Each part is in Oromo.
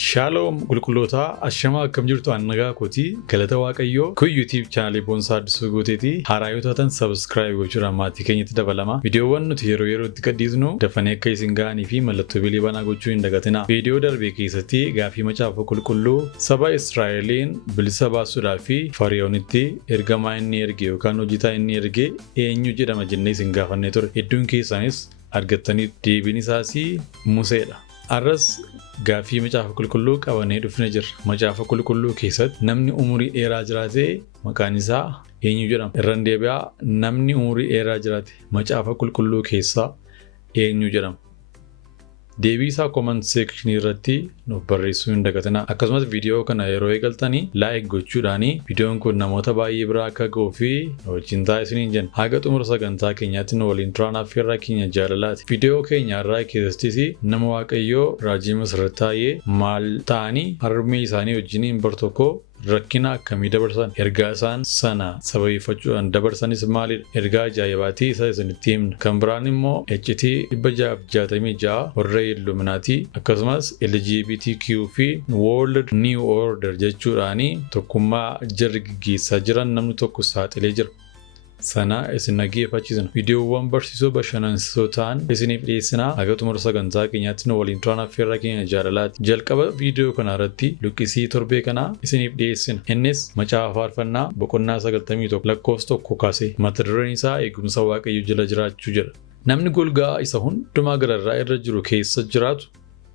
Shalom qulqulloota ashamaa akkam jirtu annagaa kooti galata waaqayyoo kun YouTube channel Boonsaa Addisuu gooteeti haaraa taatan subscribe gochuudhaan maatii keenyatti dabalama viidiyoowwan nuti yeroo yerootti gadhiisnu dafanii akka isin ga'anii fi mallattoo bilii banaa gochuu hin dagatina viidiyoo darbee keessatti gaafii macaafa qulqulluu saba Israa'eliin bilisa baasuudhaa fi Fariyoonitti ergamaa inni erge yookaan hojjetaa inni erge eenyu jedhama jennee isin gaafannee ture hedduun keessaanis argattanii deebiin isaas Museedha. Arras gaafii macaafa qulqulluu qabannee dhufnee jirra. Macaafa qulqulluu keessatti namni umurii dheeraa jiraate maqaan isaa eenyu jedhama? Irraan deebi'aa namni umurii dheeraa jiraate macaafa qulqulluu keessaa eenyu jedhama? Deebii isaa comment section irratti nuuf barreessuu hin dagatina. Akkasumas viidiyoo kana yeroo eegaltanii like gochuudhaan viidiyoon kun namoota baay'ee biraa akka ga'uu fi wajjin taasisaniin jenna. Haga xumura sagantaa keenyaatti nu waliin turaan affeerraa keenya jaalalaati. Viidiyoo keenya irraa keessattis nama waaqayyoo Raajii Meseret Taayee Maal ta'anii harmee isaanii wajjiniin bar tokko rakkina akkamii dabarsan ergaa isaan sana sababeeffachuudhaan dabarsanis maalidha? Ergaa ajaa'ibaatii isa isinitti himna. Kan biraan immoo iccitii 666 warra Illuminaatii akkasumas LGBTQ fi World New Order jechuudhaan tokkummaa jarri gaggeessaa jiran namni tokko saaxilee jira. Sana isin dhaggeeffachiisna. Viidiyoowwan barsiisoo bashannansiisoo ta'an isiniif dhiyeessina. Haga xumura sagantaa keenyaatti nu waliin turaan affeerraa keenya jaalalaati. Jalqaba viidiyoo kana irratti luqqisii torbee kana isiniif dhiyeessina. Innis macaafa faarfannaa boqonnaa 91 lakkoofsa 1 kaasee mata dureen isaa eegumsa waaqayyoo jala jiraachuu jedha. Namni golgaa isa hundumaa gararraa irra jiru keessa jiraatu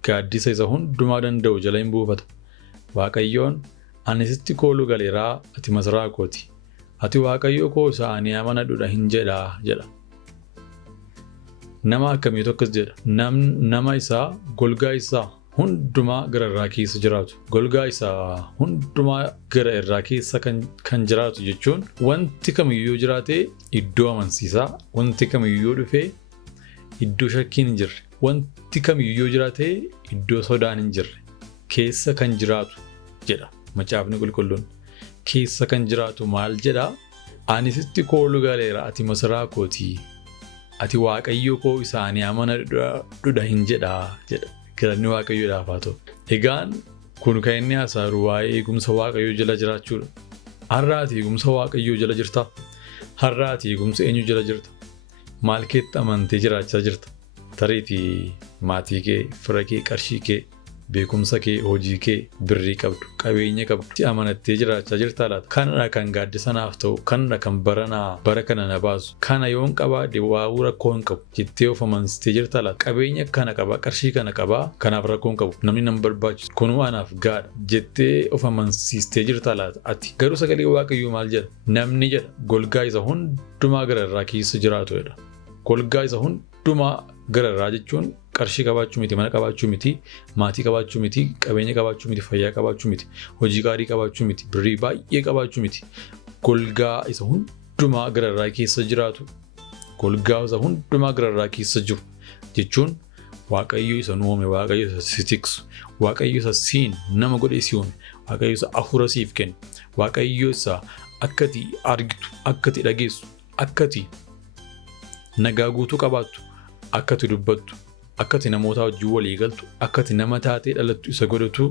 gaaddisa isa hundumaa danda'u jala hin buufata. Waaqayyoon ani sitti kooluu galeeraa ati masaraa kooti. Ati waaqayyoo koo isa ani amanadhuudha hin jedha. Nama akkamiitu akkas jedha? Nama isaa golgaa isaa hundumaa gararraa keessa jiraatu. Golgaa isaa hundumaa gara irraa keessa kan jiraatu jechuun wanti kamiyyuu jiraatee iddoo amansiisaa, wanti kamiyyuu dhufee iddoo shakkiin hin jirre, wanti kamiyyuu jiraatee iddoo sodaan hin jirre keessa kan jiraatu jedha macaafni qulqulluun. Keessa kan jiraatu maal jedha? Ani sitti kooluu galeera ati masaraa kooti. Ati waaqayyoo koo isa ani amanadhuudha hin jedha. Galanni waaqayyoodhaaf haa ta'u. Egaan kun kan inni haasa'u waa'ee eegumsa waaqayyoo jala jiraachuudha. Har'a ati eegumsa waaqayyoo jala jirta? Har'a ati eegumsa eenyu jala jirta? Maal keetti amantee jiraachaa jirta? Tareetii maatii kee, fira kee, qarshii kee, beekumsa kee, hojii kee, birrii qabdu, qabeenya qabdu itti amanattee jiraachaa jirta laata? Kanadha kan gaaddisanaaf ta'u, kanadha kan baranaa bara kana na baasu, kana yoon qabaadhe waa'uu rakkoo hin qabu jettee of amansitee jirta laata? Qabeenya kana qaba, qarshii kana qaba, kanaaf rakkoo hin qabu, namni nama barbaachisu kunuu anaaf gaadha jettee of amansistee jirta laata? Ati garuu sagalee waaqayyoo maal jedha? Namni jedha golgaa isa hundumaa gararraa keessa jiraatu jedha. Golgaa isa hundumaa gararraa jechuun qarshii qabaachuu miti, mana qabaachuu miti, maatii qabaachuu miti, qabeenya qabaachuu miti, fayyaa qabaachuu miti, hojii gaarii qabaachuu miti, birrii baay'ee qabaachuu miti. Golgaa isa hundumaa gararraa keessa jiraatu, golgaa isa hundumaa gararraa keessa jiru jechuun waaqayyo isa nu uume, waaqayyo isa si tiksu, waaqayyo isa siin nama godhee si uume, waaqayyo isa hafuura siif kennu, waaqayyo isa akkati argitu, akkati dhageessu, akkati nagaa guutuu qabaattu, akkati dubbattu, akkati namoota wajjin walii galtu, akkati nama taatee dhalattu isa godhatu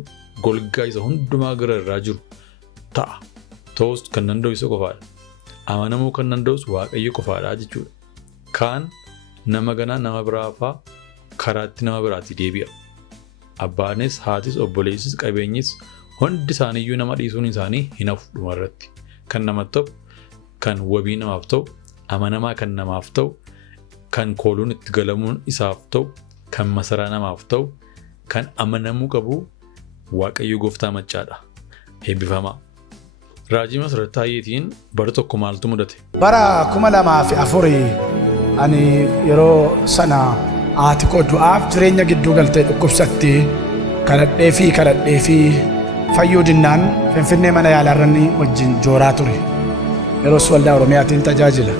golgaa isa hundumaa gararraa jiru ta'a. Ta'us kan danda'u isa qofaadha. Amanamuu kan danda'us waaqayyo qofaadha jechuudha. Kaan nama ganaa nama biraafaa karaatti nama biraatti deebi'a. Abbaanis, haatis, obboleessis, qabeenyis hundi isaaniiyyuu nama dhiisuun isaanii hin hafu dhumarratti. Kan namatti ta'u, kan wabii namaaf ta'u, amanamaa kan namaaf ta'u, kan kooluun itti galamuun isaaf ta'u, kan masaraa namaaf ta'u, kan amanamuu qabu waaqayyo gooftaa machaadha. Eebbifamaa. Raajii Meseret Taayeetiin bara tokko maaltu mudate? Bara 2004 ani yeroo sana haati koo du'aaf jireenya gidduu galtee dhukkubsatti kadhadhee fi fayyuu dinnaan Finfinnee mana yaalaarranii wajjin jooraa ture. Yeroos waldaa Oromiyaatiin tajaajila.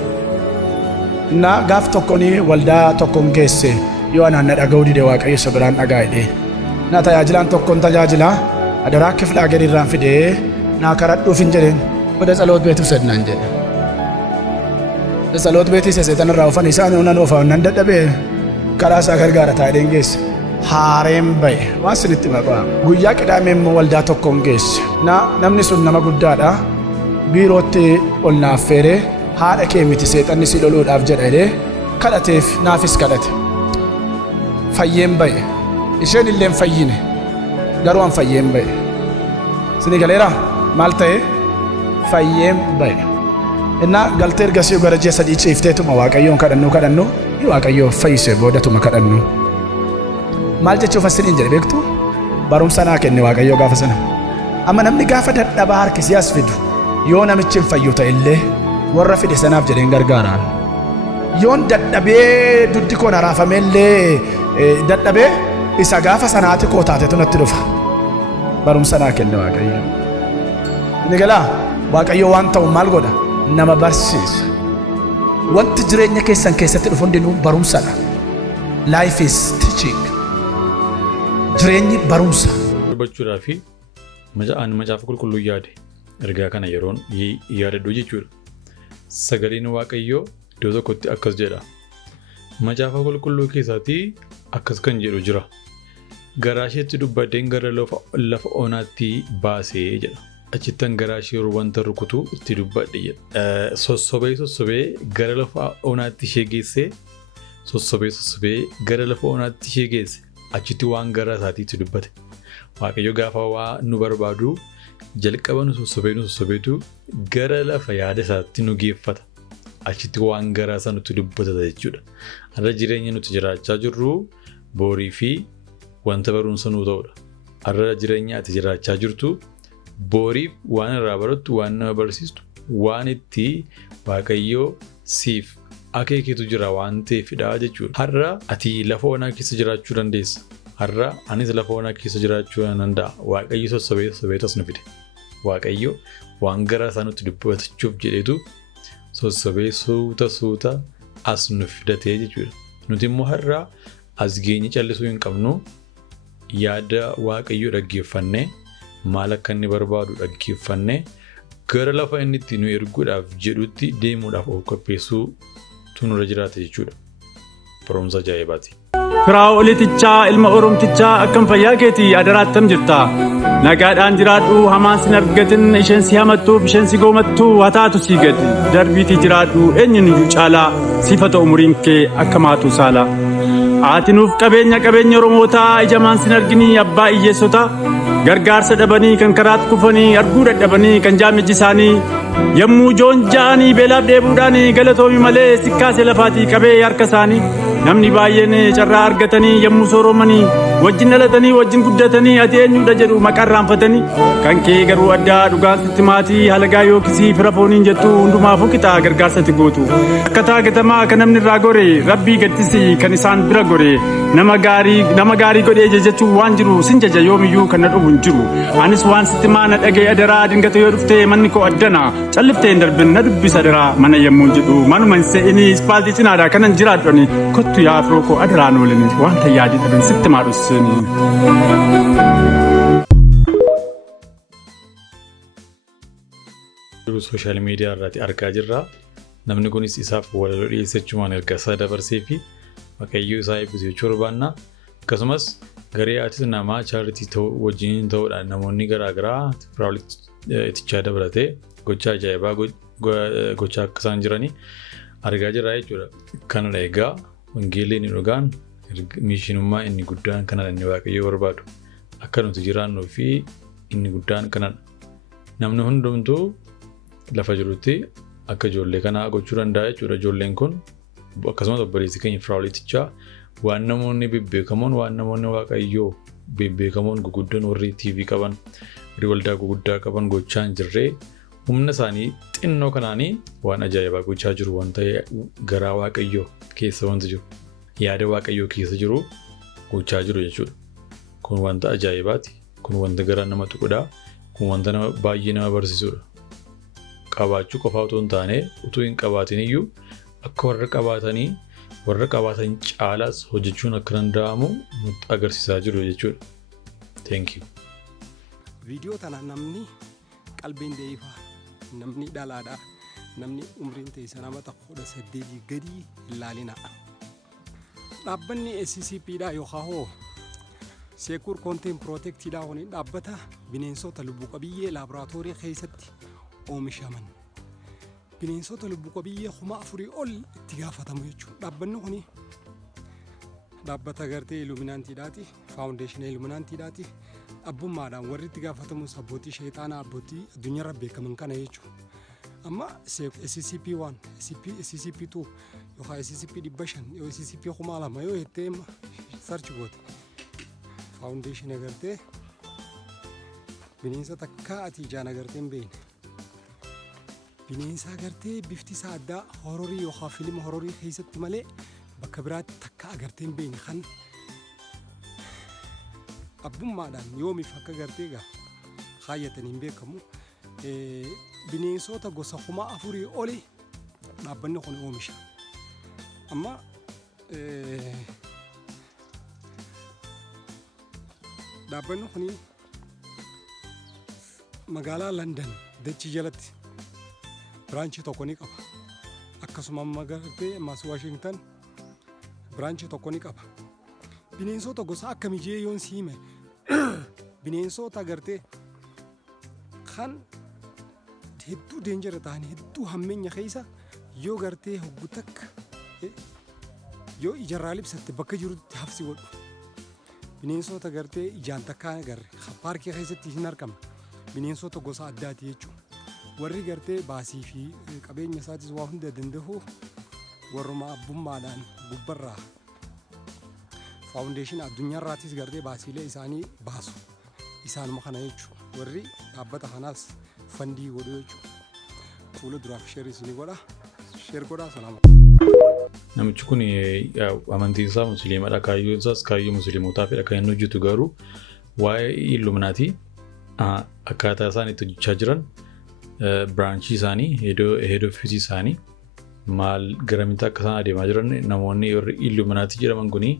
Na gaaf tokkoni waldaa tokkon geesse yoo anaan na dhaga'uu dide waaqayyo isa biraan dhagaa'e. Na tajaajilaan tokkon tajaajila adaraa kiflaa gadiirraan fidee na kadhadhuuf hin jedheen wada ጸሎት ቤቱ ሰድናን jedhe. ጸሎት ቤት isa seetan irraa ufan isaan onan ofa nan dadhabe karaa isaa gargaara taa'een geesse. haareen ba'e waan sinitti maqaa guyyaa qidaamee immoo waldaa tokkoon geesse namni sun nama guddaadha biirootti ol naaffeeree haadha kee miti seexanni si loluudhaaf jedhee kadhateef naafis kadhate fayyeen ba'e isheen illee fayyine garuu an fayyeen ba'e sini galeera maal ta'e fayyeen ba'e innaa galtee ergasii gara ji'a sadii ciifteetuma waaqayyoon kadhannu waaqayyoo fayyise boodatuma kadhannu maal jechuuf asiniin jedhe beektu barumsa naa kenne waaqayyoo gaafa sana amma namni gaafa dadhabaa harkisii as fidu yoo namichi hin fayyu ta'e illee warra fide sanaaf jedheen gargaaraan yoon dadhabee duddi koo naraafamee illee dadhabee isa gaafa sanaati koo taatetu natti dhufa barumsa naa kenne waaqayyo inni galaa waaqayyo waan ta'u maal godha nama barsiisa wanti jireenya keessan keessatti dhufu hundinuu barumsadha life is teaching jireenyi barumsa dubbachuudhaa fi macaafa qulqulluu yaade ergaa kana yeroon yaadadhu jechuudha sagaleen waaqayyoo iddoo tokkotti akkas jedha macaafa qulqulluu keessaatii akkas kan jedhu jira garaa isheetti dubbadeen gara lafa onaatti baasee jedha achittan garaa ishee wanta rukutu itti dubbadhe jedha sossobee gara lafa onaatti ishee geesse sossobee gara lafa onaatti ishee geesse achitti waan garaa isaatiitti dubbate waaqayyo gaafa waa nu barbaadu jalqaba nu sossobeetu gara lafa yaada isaatti nu geeffata achitti waan garaa isaa nutti dubbatata jechuudha har'a jireenya nuti jiraachaa jirru boorii fi wanta barumsa nuu ta'udha har'a jireenya ati jiraachaa jirtu booriif waan irraa barattu waan nama barsiistu waan itti waaqayyoo siif akeekitu jira waan ta'eefidha jechuudha har'a ati lafa onaa keessa jiraachuu dandeessa har'a anis lafa onaa keessa jiraachuu danda'a waaqayyo sossobee tas nu fide waaqayyo waan garaa isaa nutti dubbatachuuf jedheetu sossobee suuta as nu fidatee jechuudha nuti immoo har'a as geenye callisuu hin qabnu yaada waaqayyo dhaggeeffannee maal akka inni barbaadu dhaggeeffannee gara lafa inni itti nu erguudhaaf jedhutti deemuudhaaf of qopheessuu tunura jiraata jechuudha barumsa ajaa'ibaati. Firaa'olitichaa ilma oromtichaa akkam fayyaa keetii adaraattam jirta nagaadhaan jiraadhu hamaan sin argatin isheen si hamattuuf isheen si goomattu hataatu si gadi darbiitii jiraadhu eenyuun iyyuu caalaa siifata umuriin kee akka maatu saala ati nuuf qabeenya oromootaa ijamaan sin arginii abbaa hiyyeessotaa gargaarsa dhabanii kan karaatti kufanii arguu dadhabanii kan jaamiji isaanii yommuu joon ja'anii beelaaf dheebuudhaan galatoomi malee sikkaase lafaatii qabee harka isaanii namni baay'een carraa argatanii yommuu sooromanii wajjin dhalatanii wajjin guddatanii ati eenyudha jedhu maqarraanfatanii kan kee garuu addaa dhugaansitti maatii halagaa yookisii fira fooniin jettu hundumaafuu qixaa gargaarsatti gootu akka taagatamaa kan namni irraa gore rabbii gaddisi kan isaan bira gore nama gaarii godhee jechuun waan jiru sin jaja yoomiyyuu kan na dhubu hin jiru anis waan sitti maana dhagee adaraa dingata yoo dhuftee manni koo addana calliftee hin darbin na dubbisa adaraa mana yommuu jedhu manuma hin se'inii ispaaltii cinaadhaa kanan jiraadhani kottu yaa firoo koo adaraan oolanii wanta yaadii dhaban sitti maadhus. Sooshaal miidiyaa irratti argaa jirra namni kunis isaaf walaloo dhiyeessachumaan erga isaa dabarsee fi waaqayyoo isaa eebbisu jechuu barbaanna akkasumas garee artis namaa chaaritii wajjin ta'uudhaan namoonni garaagaraa firaa'olitichaa dabalatee gochaa ajaa'ibaa gochaa akka isaan jiranii argaa jirra jechuudha kanadha egaa wangeelli inni dhugaan mishiinummaa inni guddaan kanadha inni waaqayyoo barbaadu akka nuti jiraannuu fi inni guddaan kanadha namni hundumtuu lafa jirutti akka ijoollee kanaa gochuu danda'a jechuudha ijoolleen kun akkasumas obboleessi keenya firaa'olitichaa waan namoonni bebbeekamoon waan namoonni waaqayyoo bebbeekamoon guguddoon warri TV qaban warri waldaa guguddaa qaban gochaa hin jirree humna isaanii xinnoo kanaanii waan ajaa'ibaa gochaa jiru wanta garaa waaqayyoo keessa wanti jiru yaada waaqayyoo keessa jiru gochaa jiru jechuudha kun wanta ajaa'ibaati kun wanta garaa nama tuqudha kun wanta baay'ee nama barsiisudha qabaachuu qofa otoo hin taane utuu hin qabaatin iyyuu akka warra qabaatan caalaas hojjechuun akka danda'amu nutti agarsiisaa jiru jechuudha. Thank you. Viidiyoo tana namni qalbiin deeyifa namni dhalaadha namni umriin teessa nama tokko 18 gadi ilaalina. Dhaabbanni SCCP dha yookaan Seekur konteen pirootektiidhaa waliin dhaabbata bineensota lubbu qabiyyee laaboraatoorii keessatti oomishaman. Bineensota lubbu qabiyyee 4,000 ol itti gaafatamu jechuudha. Dhaabbanni kuni dhaabbata gartee Illuminaantiidhaati, faawundeeshinii Illuminaantiidhaati. Abbummaadhaan warri itti gaafatamus abbootii sheexaanaa abbootii addunyaarra beekaman kana jechuudha. Amma SCP-1, SCP-2 yookaan SCP-500 yoo SCP-2,000 yoo jettee sarchi goote faawundeeshinii agartee bineensa takka ati ijaan agartee hin beekne. Bineensa agartee bifti isaa addaa hororii yookaan fiilima hororii keessatti malee bakka biraatti takka agartee hin beekne kan abbummaadhaan yoomiif akka agartee gaa kaayyatanii hin beekamu. Bineensota gosa 4,000 oli dhaabbanni kun oomisha. Amma dhaabbanni kun magaalaa London dachii jalatti biraanchii tokko ni qaba. Akkasuma magaalaa Maas Washington biraanchii tokko ni qaba. Bineensota gosa akka mijee yoon siime bineensota agartee kan hedduu deenjara ta'anii hedduu hammeenya keessa yoo gartee hoggu takka yoo ijarraa libsatte bakka jirutti hafsi godhu. Bineensota gartee ijaan takka agarre paarkii keessatti hin argamne bineensota gosa addaati jechuudha. Warri gartee baasii fi qabeenya isaatis waa hunda danda'u warruma abbummaadhaan gubbarraa faawundeeshinii addunyaarraatis gartee baasiilee isaanii baasu isaanuma kana jechuudha. Warri dhaabbata kanaas fandii godhu jechuudha. Fuula duraaf sheerii isinii godha. Sheer godhaa salaama. Namichi kun amantiin isaa musliimadha. Kaayyoon isaas kaayyoo musliimotaa fedha kan inni hojjetu garuu waa'ee Illuminaatii akkaataa isaan itti hojjechaa jiran biraanchii isaanii head office isaanii maal garamitti akka isaan adeemaa jiran namoonni warri Illuminaatii jedhaman kuni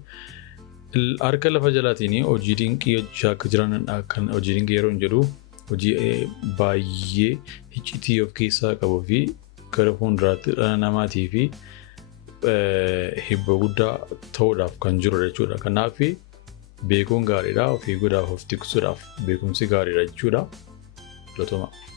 harka lafa jalaatiin hojii dinqii hojjechaa akka jiran kan hojii dinqii yeroo hin jedhu hojii baay'ee iccitii of keessaa qabuu fi gara fuulduraatti dhala namaatii fi hibba guddaa ta'uudhaaf kan jiru jechuudha. Kanaaf beekuun gaariidha. Of eeguudhaaf of tiksuudhaaf beekumsi gaariidha jechuudha. Filatoomaa.